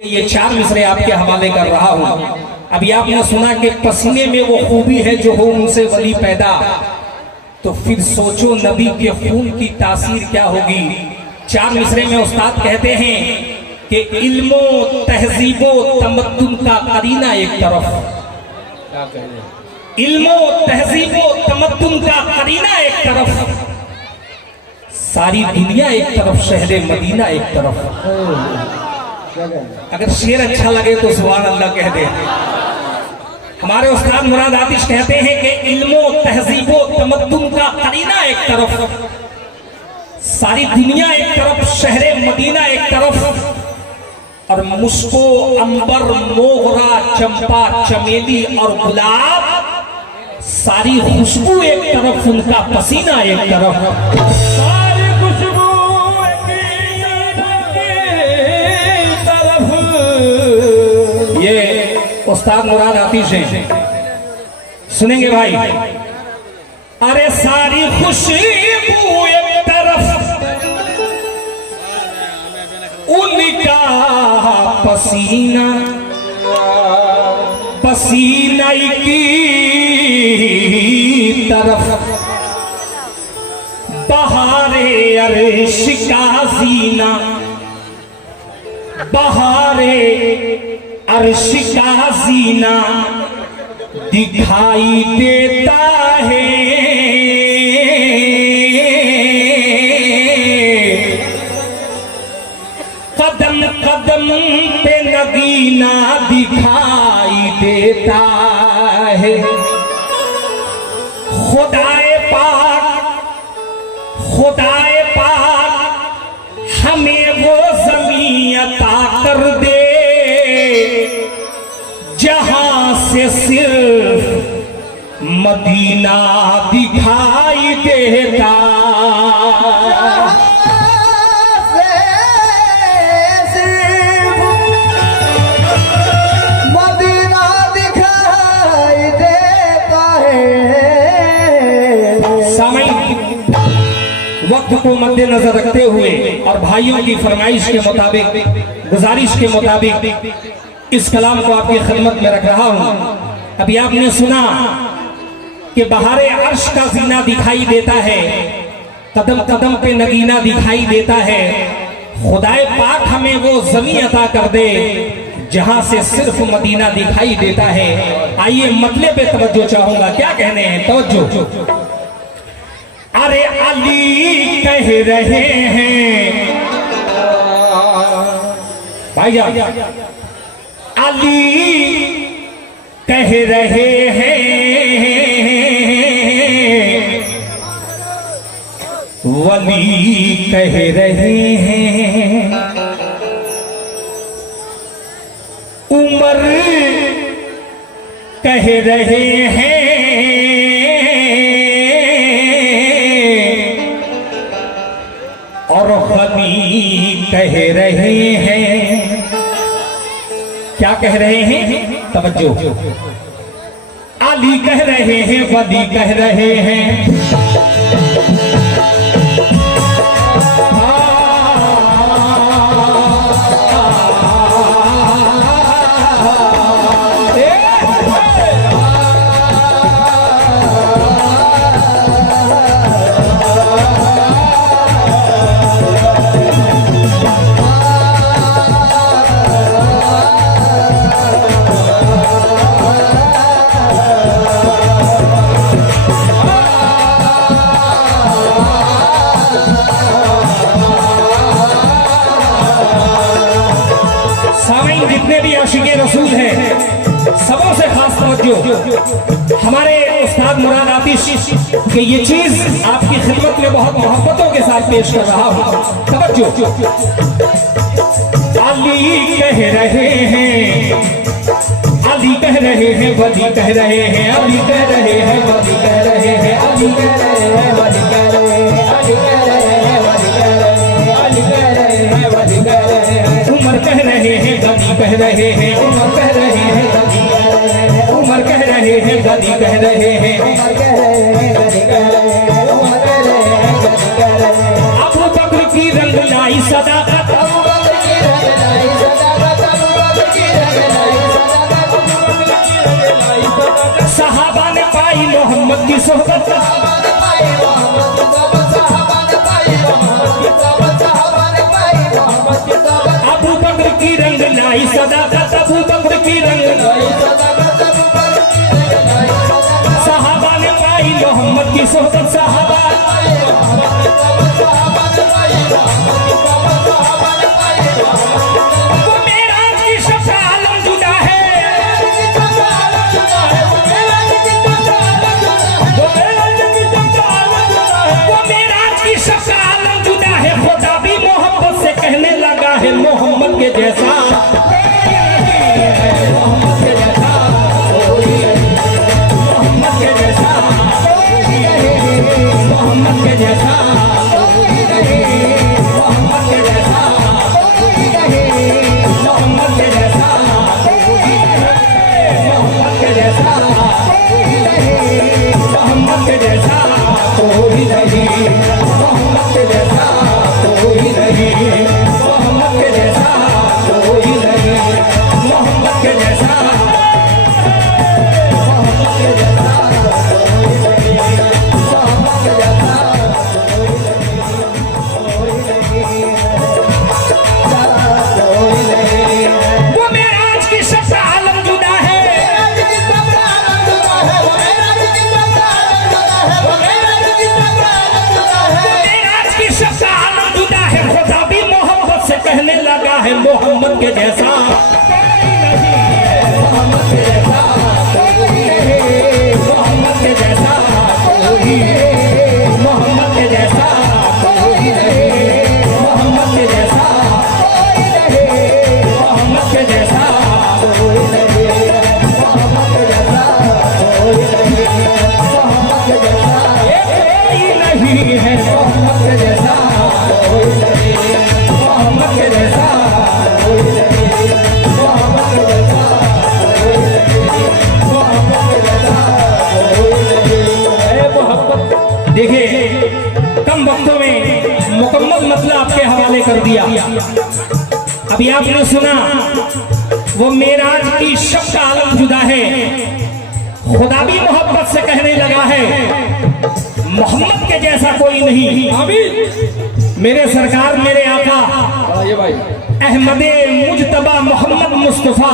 ये 4 मिसरे आपके हवाले कर रहा हूँ। अभी आपने सुना कि पसीने में वो खूबी है जो हो उनसे वली पैदा, तो फिर सोचो नबी के खून की तासीर क्या होगी। 4 मिसरे में उस्ताद कहते हैं कि इल्मो तहजीबो तमद्दुन का करीना एक तरफ, इल्मो तहजीबो तमद्दुन का करीना एक तरफ, सारी दुनिया एक तरफ, शहरे मदीना एक तरफ। अगर शेर अच्छा लगे तो सुभान अल्लाह कह दे। हमारे उस्ताद मुराद आतिश कहते हैं कि इल्मो तहजीबो तमद्दुन का करीना एक तरफ, सारी दुनिया एक तरफ, शहरे मदीना एक तरफ, और मुस्को अंबर मोगरा चंपा चमेली और गुलाब, सारी खुशबू एक तरफ, उनका पसीना एक तरफ। सारी खुशबू ये उस्ताद मुराद आतिश हैं, सुनेंगे भाई। अरे सारी खुशबू एक तरफ, उनका पसीना, पसीना की तरफ, बहारे अर्श का जीना, बहारे अर्श का जीना दिखाई देता है, कदम कदम पे नगीना दिखाई देता है। खुदाए पाक, खुदाए पाक हमें वो ज़मीन अता कर दे जहां से सिर्फ मदीना दिखाई देता। मदीना दिखाई देता है। सामईन, वक्त को मद्देनजर रखते हुए और भाइयों की फरमाइश के मुताबिक, गुजारिश के मुताबिक इस कलाम को आपकी खिदमत में रख रहा हूं। अभी आपने सुना कि बहारे अर्श का जीना दिखाई देता है, कदम कदम पे नगीना दिखाई देता है। खुदाए पाक हमें वो ज़मीन अता कर दे जहां से सिर्फ मदीना दिखाई देता है। आइए मतले पे तवज्जो चाहूंगा, क्या कहने हैं, तवज्जो। अरे अली कह रहे हैं भाईजान, अली कह रहे हैं, वली कह रहे हैं, उमर कह रहे हैं, और गनी कह रहे हैं। क्या कह रहे हैं, तवज्जो। अली कह रहे हैं, वली कह रहे हैं, जितने भी आशिक़े रसूल हैं सबों से खास तवज्जो। हमारे उस्ताद मुराद आतिश कि ये चीज आपकी खिदमत में बहुत मोहब्बतों के साथ पेश कर रहा हूँ, तवज्जो। अली कह रहे हैं, अली कह रहे हैं, वली कह रहे हैं, अली कह रहे हैं, वली कह रहे हैं, अली कह रहे हैं, वली कह रहे हैं, अली कह रहे हैं, वली कह रहे हैं, अली कह रहे हैं, वली कह रहे हैं, उमर कह रहे हैं, गनी कह रहे हैं, उमर कह रहे हैं, गनी कह रहे हैं, उमर कह रहे हैं, गनी कह रहे हैं, उमर कह रहे हैं, गनी कह रहे हैं, उमर कह रहे हैं, गनी कह रहे हैं। अबू बकर की रंग लाई सदाकत, अबू बकर की रंग लाई सदाकत, की सोहबत, अबू बकर की रंग लाई सदाकत, अबू बकर की रंग लाई, सहाबा ने पाई मोहम्मद की सोहबत, सहाबा वो मेराज की शब का आलम जुदा है, वो मेराज की शब का आलम जुदा है, खुदा भी मोहब्बत से कहने लगा है मोहम्मद के जैसा, मोहम्मद के जैसा, मोहम्मद के जैसा, मोहम्मद के जैसा, मोहम्मद के जैसा, मोहम्मद के जैसा, मोहम्मद के जैसा, मोहम्मद के जैसा कोई नहीं, मोहम्मद के जैसा कोई नहीं, मोहम्मद के जैसा कोई नहीं, मोहम्मद के जैसा, मोहम्मद के जैसा कोई नहीं, मोहम्मद के जैसा कोई नहीं। वो मेराज की शब का आलम जुदा है, मेराज की शब का आलम जुदा है, खुदा भी मोहब्बत से कहने लगा है मोहम्मद के जैसा, मोहम्मद के जैसा, मोहम्मद के जैसा, मोहम्मद के जैसा, मोहम्मद के जैसा, मोहम्मद के जैसा, मोहम्मद के जैसा कोई नहीं है, मोहम्मद के जैसा कोई नहीं, मोहम्मद के जैसा कोई नहीं, मोहम्मद के जैसा कोई नहीं, मोहम्मद के जैसा कोई नहीं। मोहब्बत देखिए कम वक्तों में मुकम्मल मतलब आपके हवाले कर दिया। अभी आपने सुना वो मेराज की शब का आलम जुदा है, खुदा भी मोहब्बत से कहने लगा है मोहम्मद के जैसा कोई नहीं। मेरे सरकार मेरे आका अहमदे मुजतबा मोहम्मद मुस्तफा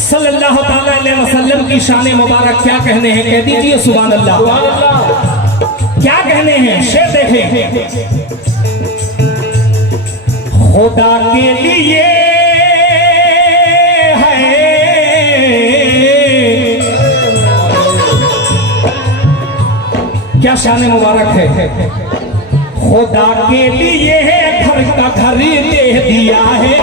सल्लल्लाहु ताला अलैहि वसल्लम की शान मुबारक क्या कहने हैं, कह दीजिए सुभान अल्लाह। क्या कहने हैं शेर देखें, खुदा के लिए क्या शान मुबारक है, खुदा के लिए घर का घर दे दिया है,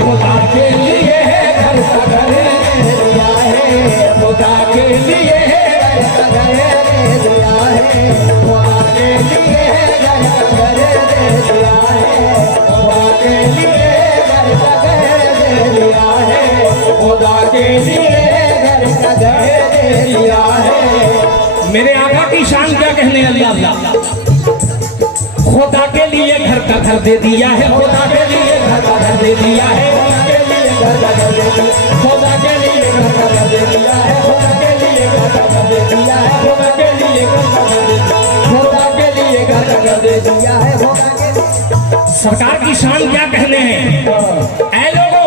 खुदा के लिए घर का घर दे दिया है, खुदा के लिए घर का घर दे दिया है, खुदा के लिए घर का घर दे दिया है, खुदा के लिए घर का घर दे दिया है, खुदा के लिए घर का घर दे दिया है। मेरे आका की शान क्या कहने अल्लाह, खुदा के लिए घर का घर दे दिया है, खुदा के लिए घर का घर दे दिया है, खुदा के लिए घर का घर दे दिया है, खुदा के लिए घर का घर दे दिया है, खुदा के लिए घर का घर दे दिया है, खुदा के लिए घर का घर दे दिया है, खुदा के लिए। सरकार की शान क्या कहने हैं, ऐ लोगों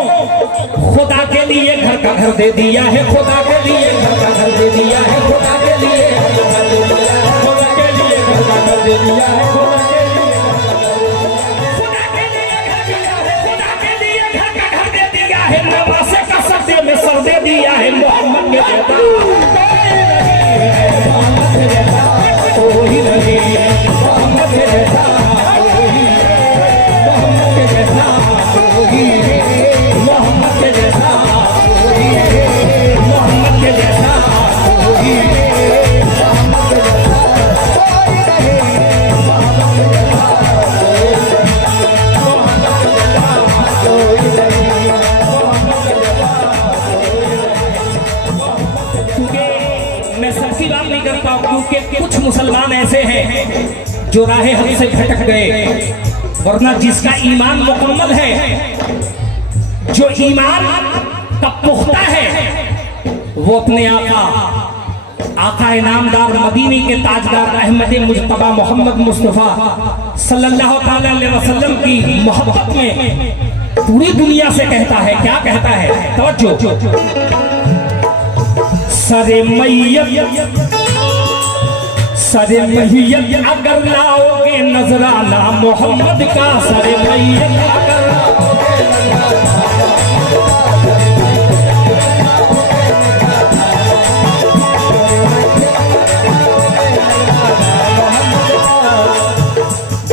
खुदा के लिए घर का घर दे दिया है, खुदा के लिए घर का घर दे दिया है, खुदा के लिए घर का घर दे दिया है, खुदा के लिए घर का घर दे दिया है, खुदा के लिए खुदा के लिए घर का घर दे दिया है, नवासे का सर्दे में सर दे दिया है, मोहम्मद के जैसा मोहम्मद के जैसा कोई नहीं, मोहम्मद के जैसा मोहम्मद के जैसा कोई, मोहम्मद के जैसा कोई, मोहम्मद के जैसा कोई, मोहम्मद के जैसा कोई नहीं, मोहम्मद के जैसा कोई नहीं, मोहम्मद के जैसा क्योंकि मैं सबकी बात नहीं कर पाऊँ, क्योंकि कुछ मुसलमान ऐसे हैं जो राहे हक से भटक गए, वरना जिसका ईमान मुकम्मल है, जो ईमान का पुख्ता है, वो अपने आका आका इनामदार मदीने के ताजदार अहमद मुज्तबा मोहम्मद मुस्तफ़ा सल्लल्लाहु ताला अलैहि वसल्लम की मोहब्बत में पूरी दुनिया से कहता है, क्या कहता है, तवज्जो। सरे मैयत अगर लाओगे नजराना मोहम्मद का, सरे मैयत अगर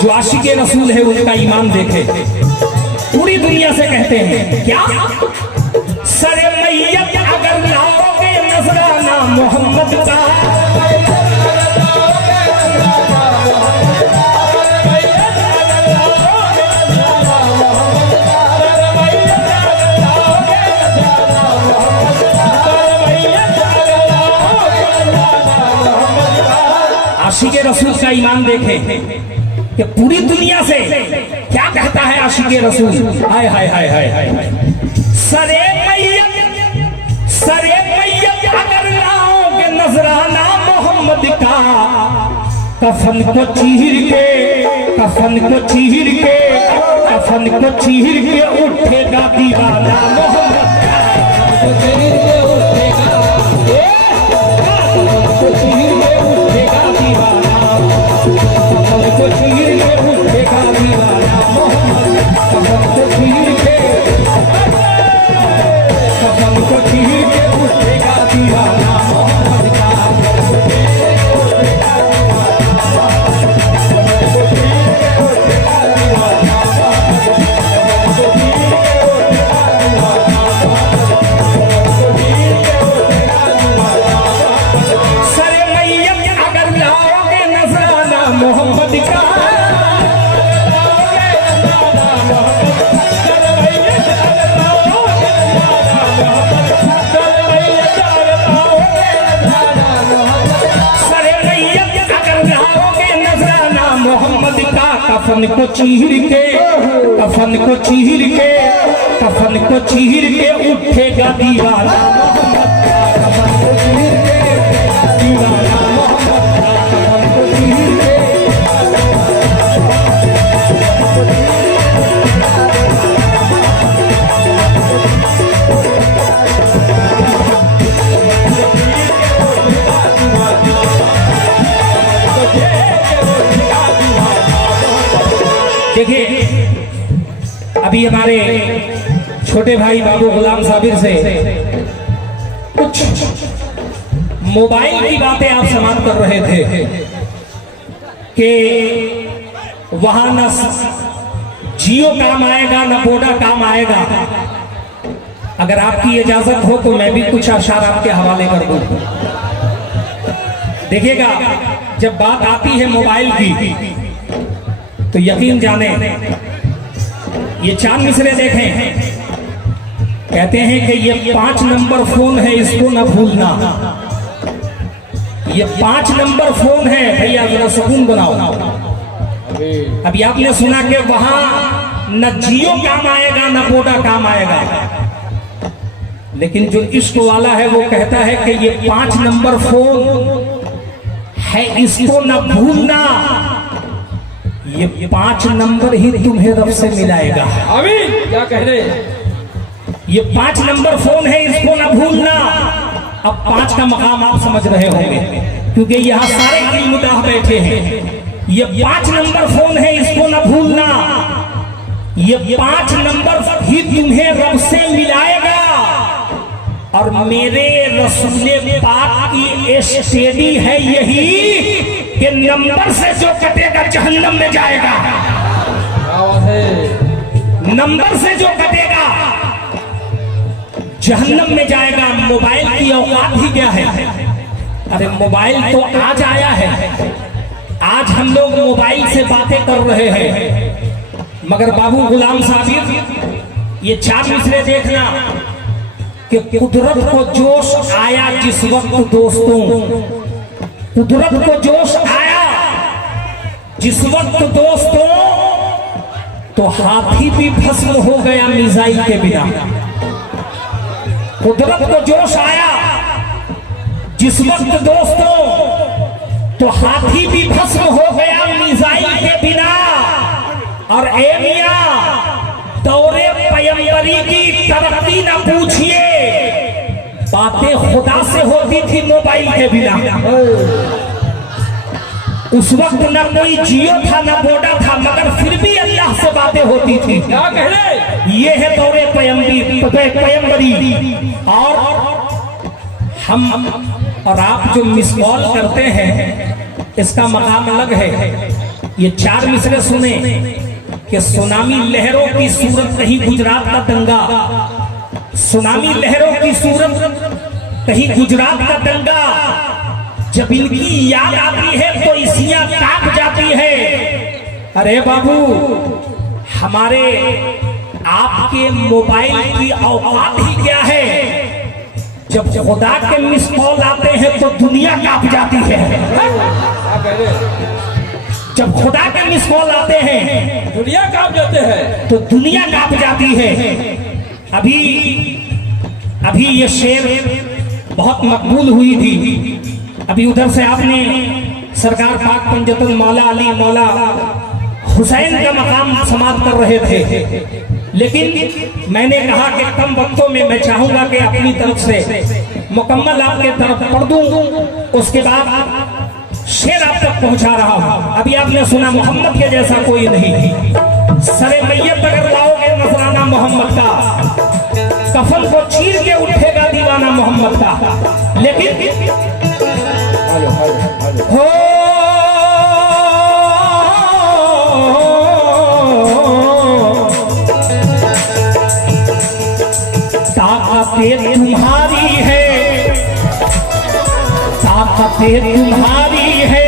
जो आशिक़े रसूल है उनका ईमान देखे, पूरी दुनिया से कहते हैं क्या, सरे मैयत अगर लाओगे नजराना मोहम्मद का, आशिक़े रसूल का ईमान देखे कि पूरी दुनिया से क्या कहता है आशिक़े रसूल। हाय हाय हाय हाय हाय, सरे मैयत अगर लाओगे नजराना मोहम्मद का, कफन को चीर के, कफन को चीर के, कफन को चीर के उठेगा दीवाना मोहम्मद का, चीर के उठेगा, चीर के उठेगा दीवाना, कफन को चीर के उठेगा दीवाना मोहम्मद, कफन को चीर के, कफन को चीर के उठेगा दीवाना मोहम्मद का, सरे मैयत अगर लाओगे नजराना मोहम्मद का, सरे मैयत अगर लाओगे नजराना मोहम्मद का, कफन को चीर के, कफन को चीर के, कफन को चीर के उठेगा दीवाना मोहम्मद का, कफन को चीर के दीवाना मोहम्मद का, कफन को चीर के, देखिए अभी हमारे छोटे भाई बाबू गुलाम साबिर से कुछ मोबाइल की बातें आप समाप्त कर रहे थे कि वहां न जियो काम आएगा न वोडा काम आएगा। अगर आपकी इजाजत हो तो मैं भी कुछ अशार आपके हवाले कर दूं। देखिएगा, जब बात आती है मोबाइल की तो यकीन जाने ये चांद मिसरे देखें, कहते हैं कि ये 5 नंबर फोन है, इसको ना भूलना। ये 5 नंबर फोन है भैया, जरा सुकून बनाओ। अभी आपने सुना कि वहां न जियो काम आएगा न वोडा काम आएगा, लेकिन जो इश्क वाला है वो कहता है कि ये 5 नंबर फोन है, इसको न भूलना। ये 5 नंबर ही तुम्हें रब से मिलाएगा। आमीन। क्या कह रहे? ये 5 नंबर फोन है, इसको ना भूलना। अब 5 का मकाम आप समझ रहे होंगे, क्योंकि यहाँ सारे इल्मुदाह बैठे हैं। ये 5 नंबर फोन है, इसको ना भूलना। ये 5 नंबर ही तुम्हें रब से मिलाएगा। और मेरे रसूले पाक की स्टडी है यही कि नंबर से जो कटेगा जहन्नम में जाएगा। नंबर से जो कटेगा जहन्नम में जाएगा। मोबाइल की औकात ही क्या है? अरे मोबाइल तो आज आया है, आज हम लोग मोबाइल से बातें कर रहे हैं। मगर बाबू गुलाम साबिर, ये 4 मिसरे देखना कि कुदरत को जोश आया जिस वक्त दोस्तों, कुदरत को जोश आया जिस वक्त दोस्तों, तो हाथी भी भस्म हो गया मिसाइल के बिना। कुदरत को जोश आया जिस वक्त दोस्तों तो हाथी भी भस्म हो गया मिसाइल के बिना, और ए मियां दौरे पैगंबरी की तरक्की न पूछिए, बातें खुदा से होती थी मोबाइल के बिना। उस वक्त न कोई जियो था न वोडा था, मगर फिर भी अल्लाह से बातें होती थी। क्या कह रहे? ये है दौरे पैगंबरी। और हम और आप जो मिस कॉल करते हैं इसका मकाम अलग है। ये 4 मिसरे सुने कि सुनामी लहरों की सूरत कहीं गुजरात का दंगा, सुनामी लहरों की सूरत कहीं गुजरात का दंगा, जब इनकी याद आती है तो इसियां कांप जाती है। अरे बाबू, हमारे आपके मोबाइल की औकात ही क्या है? जब खुदा के मिस कॉल आते हैं तो दुनिया कांप जाती है। जब खुदा के मिस कॉल आते हैं दुनिया कांप जाते हैं, तो दुनिया कांप जाती है। अभी ये शेर बहुत मकबूल हुई थी। अभी उधर से आपने सरकार पाक पंजतुल मौला अली मौला हुसैन का मकाम समाप्त कर रहे थे, लेकिन मैंने कहा कि कम वक्तों में मैं चाहूंगा कि अपनी तरफ से मुकम्मल आपके तरफ पढ़ दूं, उसके बाद शेर आप तक पहुंचा रहा हूं। अभी आपने सुना मोहम्मद के जैसा कोई नहीं, सरे मैयत अगर लाओगे नजराना मोहम्मद का, कफन को चीर के उठेगा दीवाना मोहम्मद का। लेकिन हो ताकतें तुम्हारी है, ताकतें तुम्हारी है,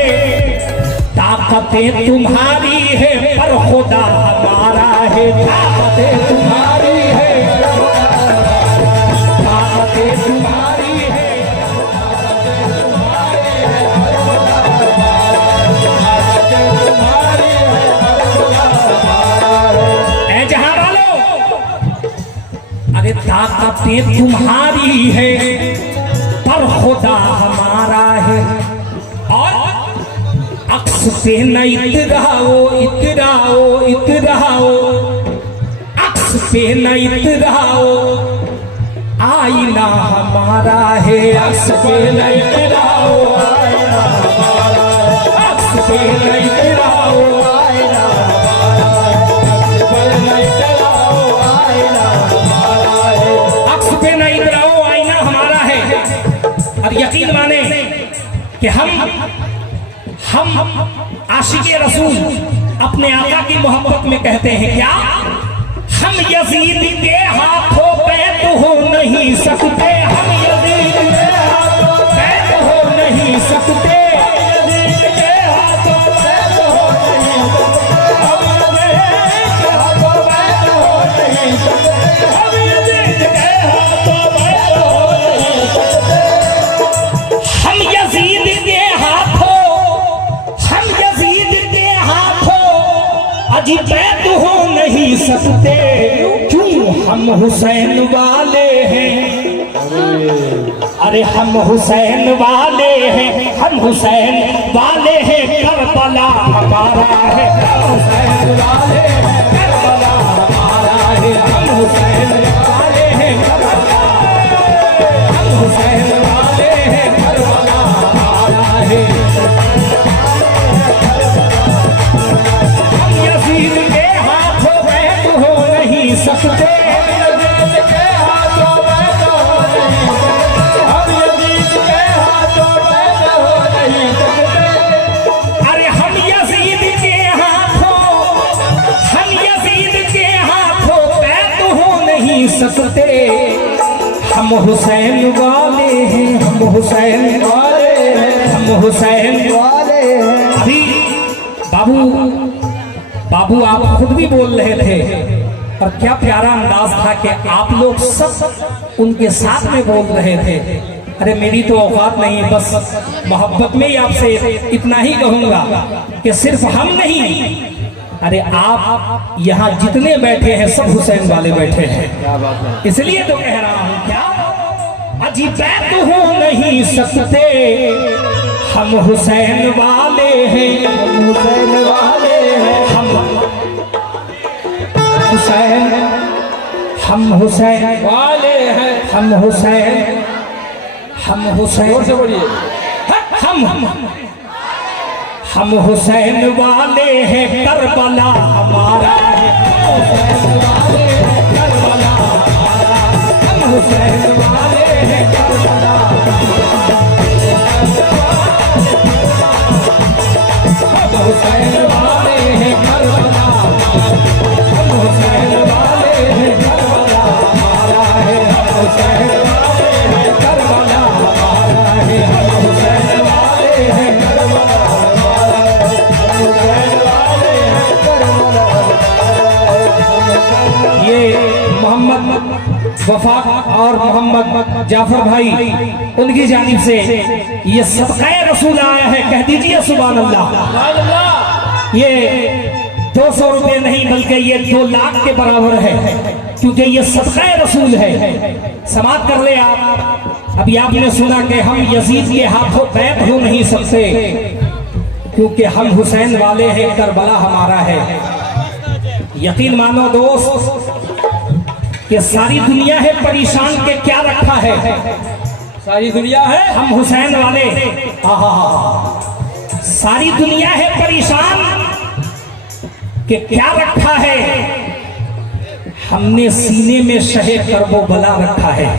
ताकतें तुम्हारी है, पर खुदा हमारा है। ताकतें तुम्हारी है, ताकतें तुम्हारी है, जहां वालों, अरे ताकतें तुम्हारी है पर खुदा हमारा है। और अक्स पे न इतराओ इतराओ इतराओ, अक्स पे न इतराओ, आईना हमारा है। अक्स पे न इतराओ, आईना हमारा है। अक्स पे न इतराओ, आईना और यकीन माने कि हम आशिक़े रसूल अपने आका की मोहब्बत में कहते हैं क्या? हम यजीद के हाथों पैद हो नहीं सकते, हम यजीद के हाथों पैद हो नहीं सकते, यजीद के हाथों पैद हो नहीं सकते, हम यजीद के हाथों पैद हो नहीं सकते, हम यजीद के हाथों पैद हो नहीं सकते। हम यजीद के हाथों अजी पैद हो नहीं सकते, क्यों? हम हुसैन वाले हैं। अरे हम हुसैन वाले हैं, हम हुसैन वाले हैं, करबला हमारा है। हम हुसैन वाले हैं, करबला हमारा है। हम हुसैन वाले हैं, करबला, हम हुसैन वाले हैं, करबला हमारा है। हम यजीद के हाथों पैद हो नहीं सकते, यजीद के हाथों पैद हो नहीं सकते, हम यजीद के हाथों पैद हो नहीं सकते। अरे हम यजीद के हाथों, हम यजीद के हाथों पैद हो नहीं सकते। हम हुसैन वाले हैं, हम हुसैन वाले हैं, हम हुसैन वाले हैं। अभी बाबू आप खुद भी बोल रहे थे, और क्या प्यारा अंदाज था कि आप लोग सब उनके साथ में बोल रहे थे। अरे मेरी तो औकात नहीं, बस मोहब्बत में ही आपसे इतना ही कहूंगा कि सिर्फ हम नहीं, अरे आप यहाँ जितने बैठे हैं सब हुसैन वाले बैठे हैं, इसलिए तो कह रहा हूँ। क्या अजी बैत हो नहीं सकते, हम हुसैन वाले हैं, हुसैन वाले हैं, हम हुसैन, हम हुसैन वाले हैं। हम हुसैन, हम हुसैन, जोर से बोलिए। हम हुसैन वाले हैं, करबला हमारा है, हुसैन वाले हैं, करबला हमारा, हम हुसैन वाले हैं, करबला हम हुसैन वाले हैं, करबला हम हुसैन वाले हैं, करबला हमारा है, हम हुसैन वाले हैं, करबला हमारा है, हम हुसैन वाले हैं, करबला ये मोहम्मद वफा और मोहम्मद जाफर भाई उनकी जानिब से ये सदक़ा रसूल आया है, कह दीजिए सुभान अल्लाह। ये 200 रुपये नहीं बल्कि ये 2 लाख के बराबर है, क्योंकि ये सदक़ा रसूल है। समाप्त कर ले आप। अभी आपने सुना कि हम यजीद के हाथों बैत हो नहीं सकते, क्योंकि हम हुसैन वाले हैं, करबला हमारा है। यकीन मानो दोस्त कि सारी दुनिया है परेशान के क्या रखा है, सारी दुनिया है हम हुसैन वाले। सारी दुनिया है परेशान कि क्या रखा है, हमने सीने में शहे करबो बला रखा है।